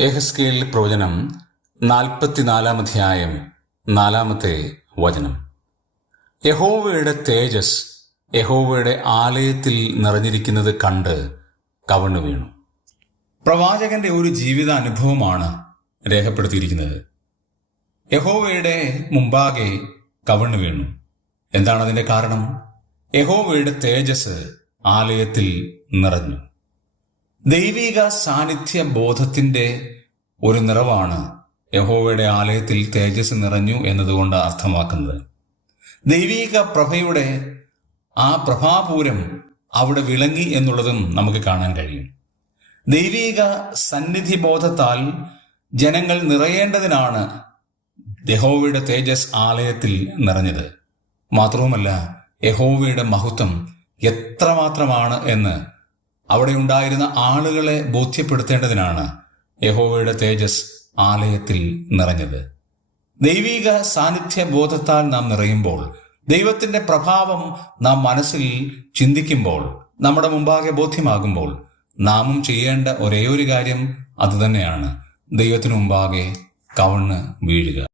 യെഹെസ്കേൽ പ്രവചനം 44 അധ്യായം 4 വചനം. യഹോവയുടെ തേജസ് യഹോവയുടെ ആലയത്തിൽ നിറഞ്ഞിരിക്കുന്നത് കണ്ട് കവണ്ണു വീണു. പ്രവാചകന്റെ ഒരു ജീവിതാനുഭവമാണ് രേഖപ്പെടുത്തിയിരിക്കുന്നത്. യഹോവയുടെ മുമ്പാകെ കവണ്ണു വീണു. എന്താണ് അതിന്റെ കാരണം? യഹോവയുടെ തേജസ് ആലയത്തിൽ നിറഞ്ഞു. ദൈവിക സാന്നിധ്യ ബോധത്തിന്റെ ഒരു നിറവാണ് യഹോവയുടെ ആലയത്തിൽ തേജസ് നിറഞ്ഞു എന്നതുകൊണ്ട് അർത്ഥമാക്കുന്നത്. ദൈവിക പ്രഭയുടെ ആ പ്രഭാപൂരം അവിടെ വിളങ്ങി എന്നുള്ളതും നമുക്ക് കാണാൻ കഴിയും. ദൈവിക സന്നിധി ബോധത്താൽ ജനങ്ങൾ നിറയേണ്ടതിനാണ് യഹോവയുടെ തേജസ് ആലയത്തിൽ നിറഞ്ഞത്. മാത്രവുമല്ല, യഹോവയുടെ മഹത്വം എത്രമാത്രമാണ് എന്ന് അവിടെ ഉണ്ടായിരുന്ന ആളുകളെ ബോധ്യപ്പെടുത്തേണ്ടതിനാണ് യഹോവയുടെ തേജസ് ആലയത്തിൽ നിറഞ്ഞത്. ദൈവിക സാന്നിധ്യ ബോധത്താൽ നാം നിറയുമ്പോൾ, ദൈവത്തിന്റെ പ്രഭാവം നാം മനസ്സിൽ ചിന്തിക്കുമ്പോൾ, നമ്മുടെ മുമ്പാകെ ബോധ്യമാകുമ്പോൾ, നാമും ചെയ്യേണ്ട ഒരേ ഒരു കാര്യം അതുതന്നെയാണ്: ദൈവത്തിനു മുമ്പാകെ കവണ്ണ് വീഴുക.